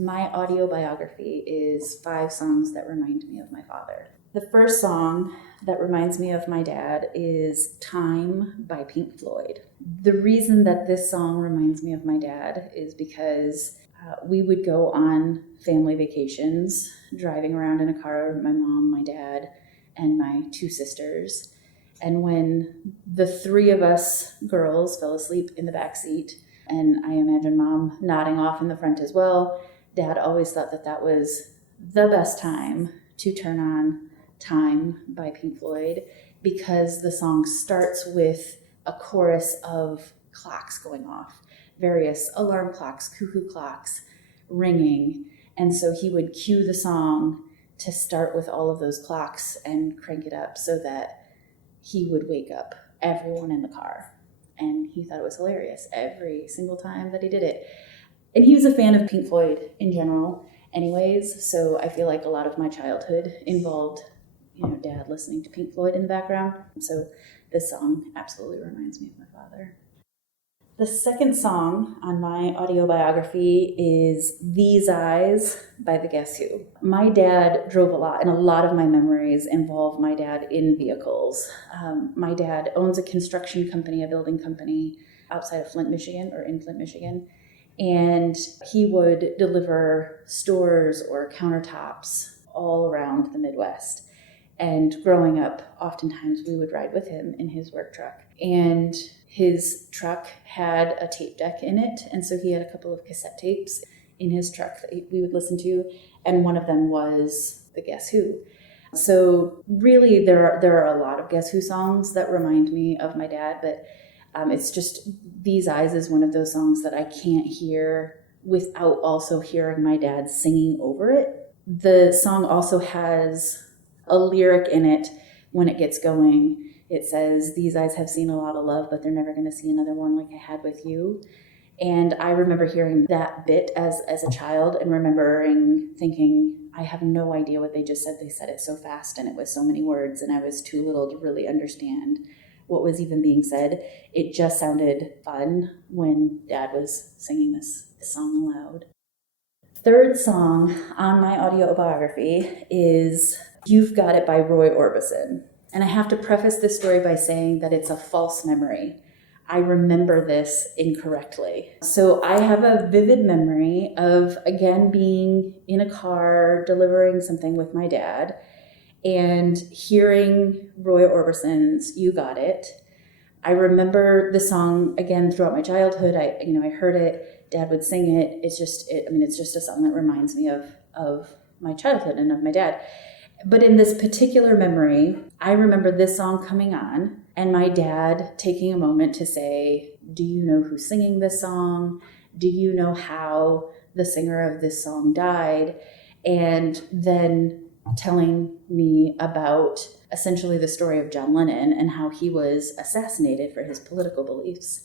My audiobiography is 5 songs that remind me of my father. The first song that reminds me of my dad is Time by Pink Floyd. The reason that this song reminds me of my dad is because we would go on family vacations, driving around in a car, my mom, my dad, and my 2 sisters. And when the 3 of us girls fell asleep in the back seat, and I imagine mom nodding off in the front as well, Dad always thought that that was the best time to turn on Time by Pink Floyd, because the song starts with a chorus of clocks going off, various alarm clocks, cuckoo clocks ringing. And so he would cue the song to start with all of those clocks and crank it up so that he would wake up everyone in the car. And he thought it was hilarious every single time that he did it. And he was a fan of Pink Floyd in general anyways, so I feel like a lot of my childhood involved, Dad listening to Pink Floyd in the background. So this song absolutely reminds me of my father. The second song on my audiobiography is These Eyes by the Guess Who. My dad drove a lot, and a lot of my memories involve my dad in vehicles. My dad owns a construction company, a building company outside of Flint, Michigan, or in Flint, Michigan. And he would deliver stores or countertops all around the Midwest. And growing up, oftentimes we would ride with him in his work truck. And his truck had a tape deck in it. And so he had a couple of cassette tapes in his truck that we would listen to. And one of them was the Guess Who. So really, there are a lot of Guess Who songs that remind me of my dad, but it's just These Eyes is one of those songs that I can't hear without also hearing my dad singing over it. The song also has a lyric in it when it gets going. It says, "These eyes have seen a lot of love, but they're never going to see another one like I had with you." And I remember hearing that bit as a child and remembering thinking, I have no idea what they just said. They said it so fast and it was so many words and I was too little to really understand what was even being said. It just sounded fun when Dad was singing this song aloud. Third song on my audiobiography is You've Got It by Roy Orbison. And I have to preface this story by saying that it's a false memory. I remember this incorrectly. So I have a vivid memory of, again, being in a car delivering something with my dad and hearing Roy Orbison's You Got It. I remember the song, again, throughout my childhood. I heard it, Dad would sing it. It's just a song that reminds me of my childhood and of my dad. But in this particular memory, I remember this song coming on and my dad taking a moment to say, "Do you know who's singing this song? Do you know how the singer of this song died?" And then telling me about essentially the story of John Lennon and how he was assassinated for his political beliefs.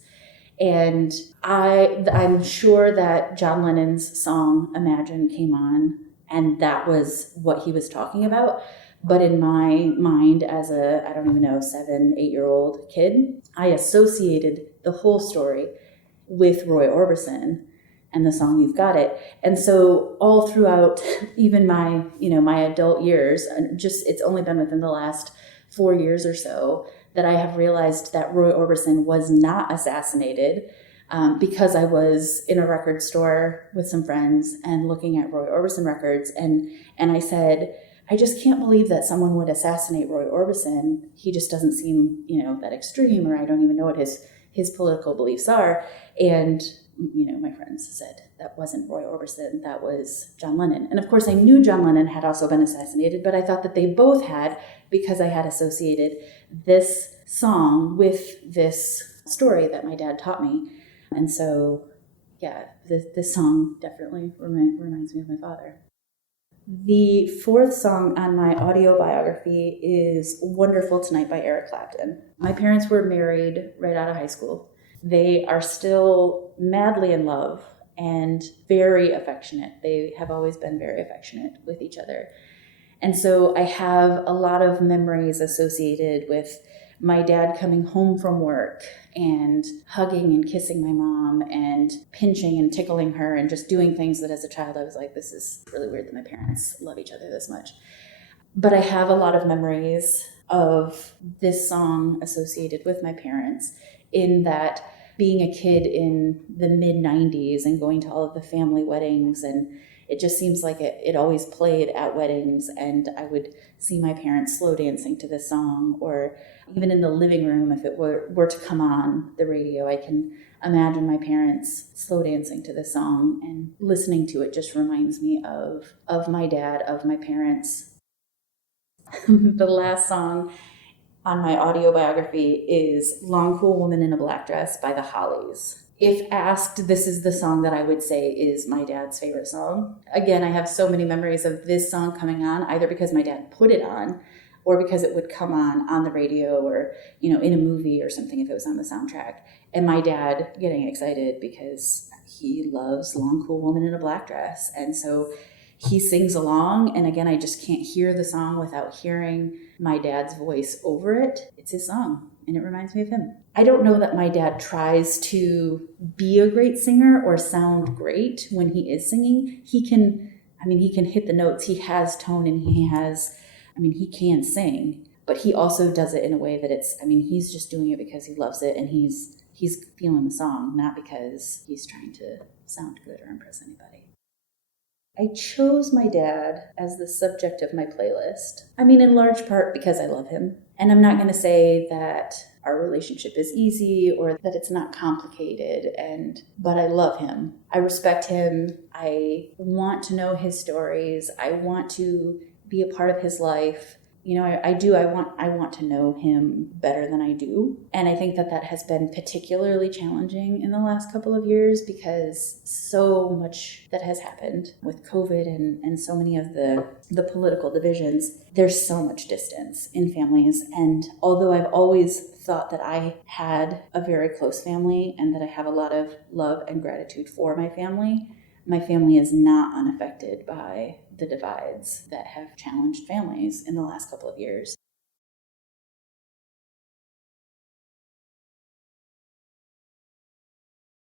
And I'm sure that John Lennon's song Imagine came on and that was what he was talking about. But in my mind as a, 7, 8-year-old kid, I associated the whole story with Roy Orbison and the song You've Got It. And so all throughout even my adult years, it's only been within the last 4 years or so that I have realized that Roy Orbison was not assassinated, because I was in a record store with some friends and looking at Roy Orbison records. And I said, I just can't believe that someone would assassinate Roy Orbison. He just doesn't seem, that extreme, or I don't even know what his political beliefs are. And my friends said that wasn't Roy Orbison, that was John Lennon. And of course I knew John Lennon had also been assassinated, but I thought that they both had because I had associated this song with this story that my dad taught me. And so, yeah, this song definitely reminds me of my father. The fourth song on my audiobiography is Wonderful Tonight by Eric Clapton. My parents were married right out of high school. They are still madly in love and very affectionate. They have always been very affectionate with each other. And so I have a lot of memories associated with my dad coming home from work and hugging and kissing my mom and pinching and tickling her and just doing things that as a child I was like, this is really weird that my parents love each other this much. But I have a lot of memories of this song associated with my parents, in that being a kid in the mid-90s and going to all of the family weddings, and it just seems like it always played at weddings, and I would see my parents slow dancing to this song, or even in the living room if it were to come on the radio, I can imagine my parents slow dancing to this song, and listening to it just reminds me of my dad, of my parents. The last song on my audiobiography is Long Cool Woman in a Black Dress by the Hollies. If asked, this is the song that I would say is my dad's favorite song. Again, I have so many memories of this song coming on, either because my dad put it on or because it would come on the radio, or, in a movie or something if it was on the soundtrack. And my dad getting excited because he loves Long Cool Woman in a Black Dress. And so he sings along, and again, I just can't hear the song without hearing my dad's voice over it. It's his song, and it reminds me of him. I don't know that my dad tries to be a great singer or sound great when he is singing. He can hit the notes. He has tone, and he can sing, but he also does it in a way that he's just doing it because he loves it, and he's feeling the song, not because he's trying to sound good or impress anybody. I chose my dad as the subject of my playlist. In large part because I love him. And I'm not going to say that our relationship is easy or that it's not complicated, but I love him. I respect him. I want to know his stories. I want to be a part of his life. I do. I want to know him better than I do. And I think that has been particularly challenging in the last couple of years, because so much that has happened with COVID and so many of the political divisions. There's so much distance in families. And although I've always thought that I had a very close family and that I have a lot of love and gratitude for my family is not unaffected by the divides that have challenged families in the last couple of years.